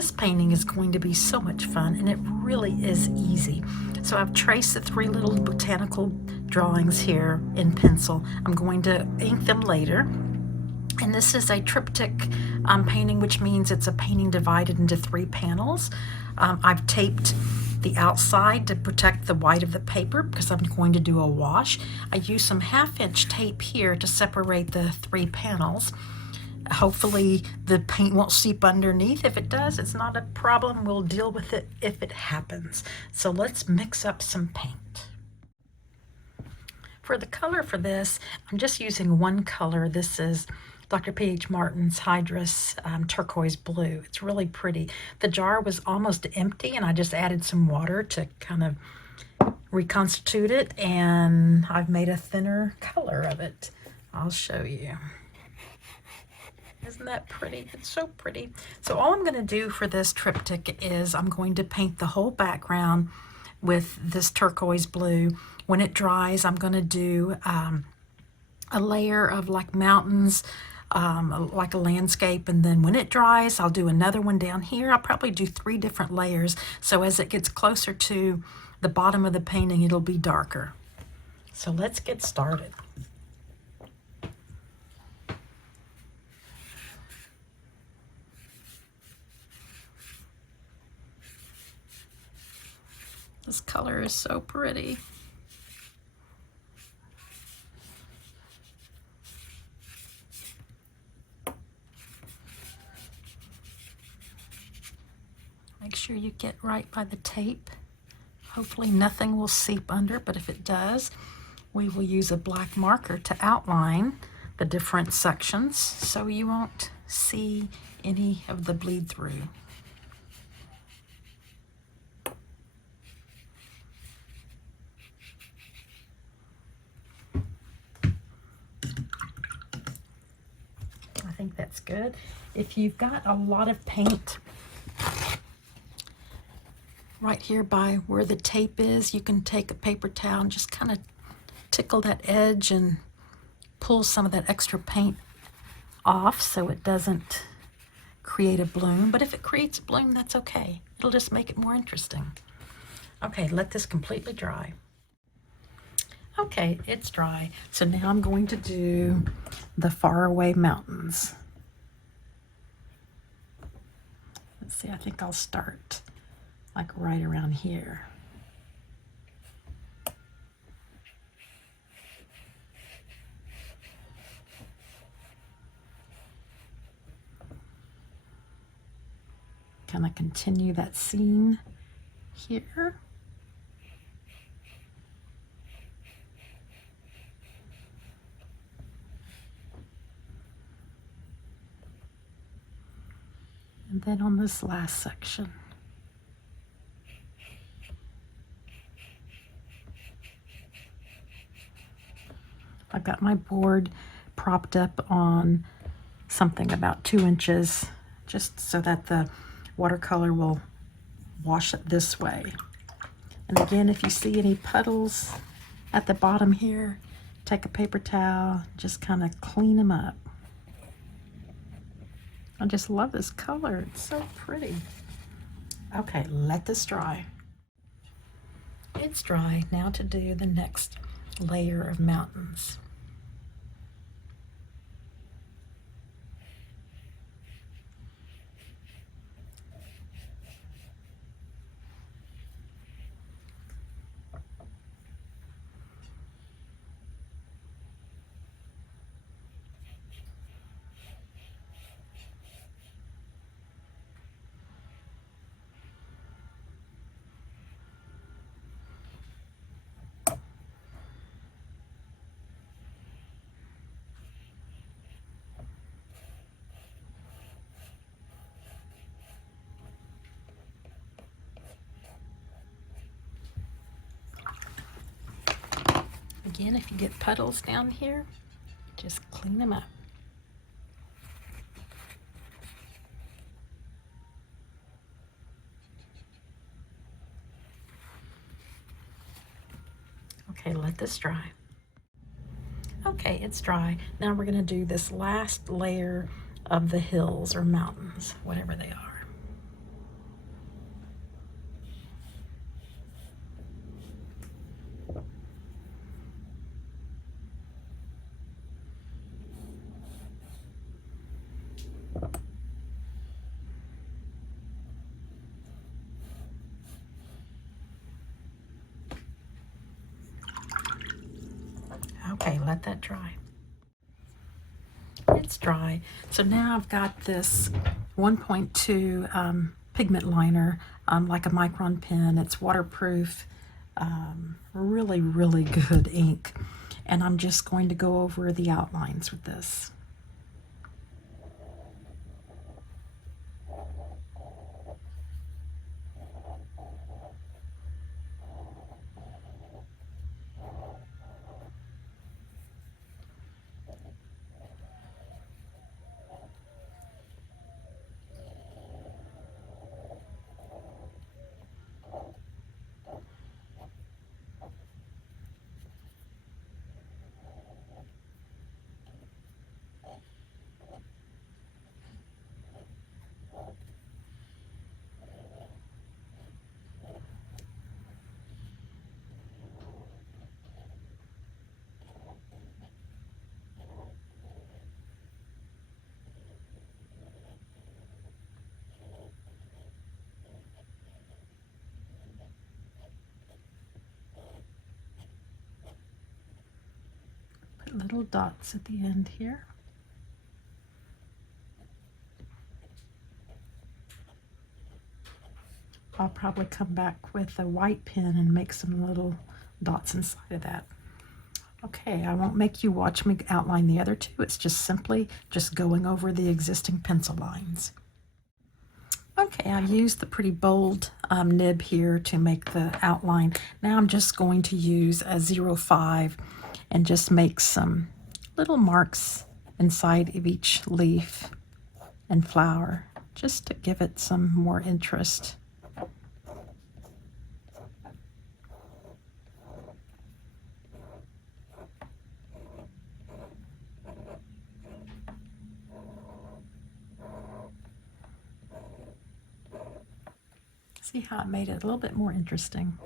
This painting is going to be so much fun, and it really is easy. So I've traced the 3 little botanical drawings here in pencil. I'm going to ink them later. And this is a triptych painting, which means it's a painting divided into 3 panels. I've taped the outside to protect the white of the paper because I'm going to do a wash. I use some 1/2-inch tape here to separate the 3 panels. Hopefully the paint won't seep underneath. If it does, it's not a problem. We'll deal with it if it happens. So let's mix up some paint. For the color for this, I'm just using one color. This is Dr. P.H. Martin's Hydrus turquoise blue. It's really pretty. The jar was almost empty, and I just added some water to kind of reconstitute it, and I've made a thinner color of it. I'll show you. Isn't that pretty? It's so pretty. So all I'm going to do for this triptych is I'm going to paint the whole background with this turquoise blue. When it dries, I'm going to do a layer of like mountains, like a landscape, and then when it dries, I'll do another one down here. I'll probably do 3 different layers, so as it gets closer to the bottom of the painting, it'll be darker. So let's get started. This color is so pretty. Make sure you get right by the tape. Hopefully nothing will seep under, but if it does, we will use a black marker to outline the different sections so you won't see any of the bleed through. I think that's good. If you've got a lot of paint right here by where the tape is, you can take a paper towel and just kind of tickle that edge and pull some of that extra paint off so it doesn't create a bloom. But if it creates a bloom, that's okay. It'll just make it more interesting. Okay, let this completely dry. Okay, it's dry. So now I'm going to do the faraway mountains. Let's see, I think I'll start like right around here. Kind of continue that scene here. And then on this last section. I've got my board propped up on something about 2 inches, just so that the watercolor will wash it this way. And again, if you see any puddles at the bottom here, take a paper towel, just kind of clean them up. I just love this color. It's so pretty. Okay, let this dry. It's dry. Now to do the next layer of mountains. Again, if you get puddles down here, just clean them up. Okay, let this dry. Okay, it's dry. Now we're going to do this last layer of the hills or mountains, whatever they are. let that dry. It's dry. So now I've got this 1.2 pigment liner, like a micron pen. It's waterproof, really, really good ink. And I'm just going to go over the outlines with this. Put little dots at the end here. I'll probably come back with a white pen and make some little dots inside of that. Okay, I won't make you watch me outline the other two. It's just simply just going over the existing pencil lines. Okay, I used the pretty bold nib here to make the outline. Now I'm just going to use a 0.5 and just make some little marks inside of each leaf and flower, just to give it some more interest. See how it made it a little bit more interesting.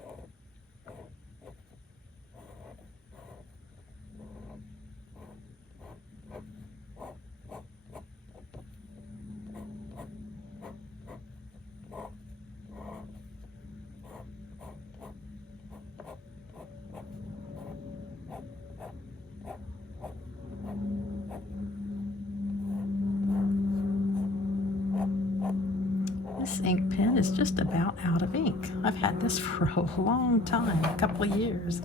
This ink pen is just about out of ink. I've had this for a long time, a couple of years.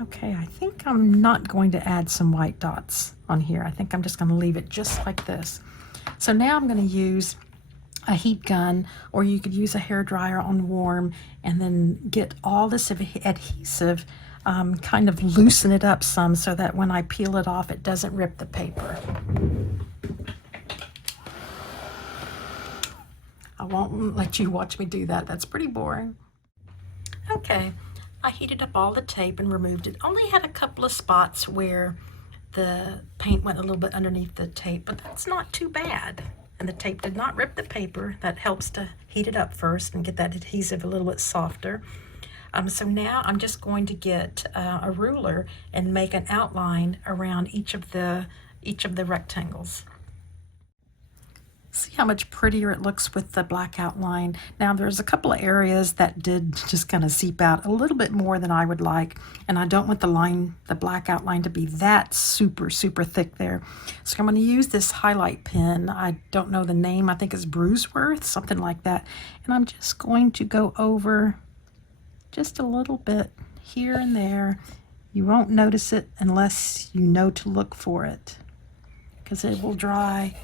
Okay, I think I'm not going to add some white dots on here. I think I'm just going to leave it just like this. So now I'm going to use a heat gun, or you could use a hair dryer on warm, and then get all this adhesive, kind of loosen it up some so that when I peel it off, it doesn't rip the paper. I won't let you watch me do that. That's pretty boring. Okay, I heated up all the tape and removed it. Only had a couple of spots where the paint went a little bit underneath the tape, but that's not too bad. And the tape did not rip the paper. That helps to heat it up first and get that adhesive a little bit softer. So now I'm just going to get a ruler and make an outline around each of the rectangles. See how much prettier it looks with the black outline. Now there's a couple of areas that did just kind of seep out a little bit more than I would like, and I don't want the black outline to be that super thick there. So I'm going to use this highlight pen. I don't know the name. I think it's Bruiseworth, something like that. And I'm just going to go over just a little bit here and there. You won't notice it unless you know to look for it, because it will dry.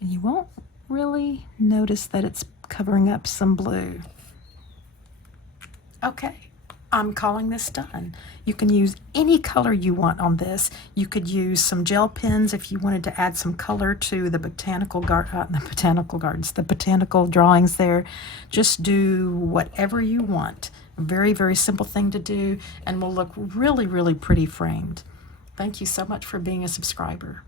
And you won't really notice that it's covering up some blue. Okay, I'm calling this done. You can use any color you want on this. You could use some gel pens if you wanted to add some color to the botanical drawings there. Just do whatever you want. Very simple thing to do, and will look really pretty framed. Thank you so much for being a subscriber.